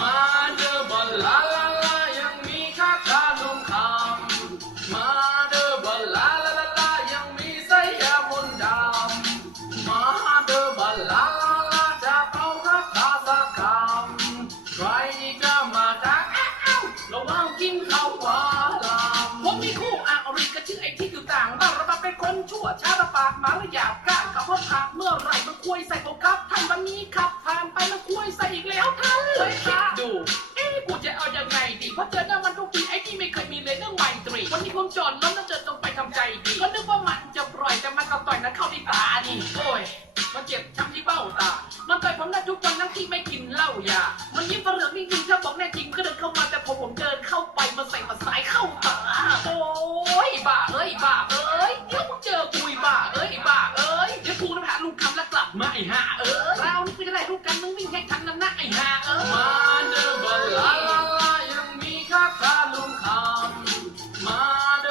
มาเด้อบอลลาลาลายังมีค่าคาลงคำมาเด้อบอลลาลาลาลายังมีไสยามนต์ดำมาเด้อบอลลาลาลาจะเอาค่าคาสักคำใครจะมาจักอ้าวระวังกินข้าวปลาลำผมมีคู่อาริก็ชื่อไอ้ที่อยู่ต่างบ้านระบาเป็นคนชั่วช้าระปากมาละยา ทุกวันทั้งที่ไม่กินเหล้ายา มันยิ้มเปลือจริงๆถ้าบอกแน่จริงก็เดินเข้ามาแต่พอผมเดินเข้าไปมันใส่มาสายเข้าตาโอ้ยบ้าเอ้ยบ้าเอ้ยเดี๋ยวมึงเจอกุยบ้าเอ้ยบ้าเอ้ยเดี๋ยวกูจะไปหาลูกคำแล้วกลับมาไอ้ห่าเอ้ยเรานี่ก็จะได้รู้กันมึงวิ่งแข่งทันนะนะไอ้ห่าเอ้ย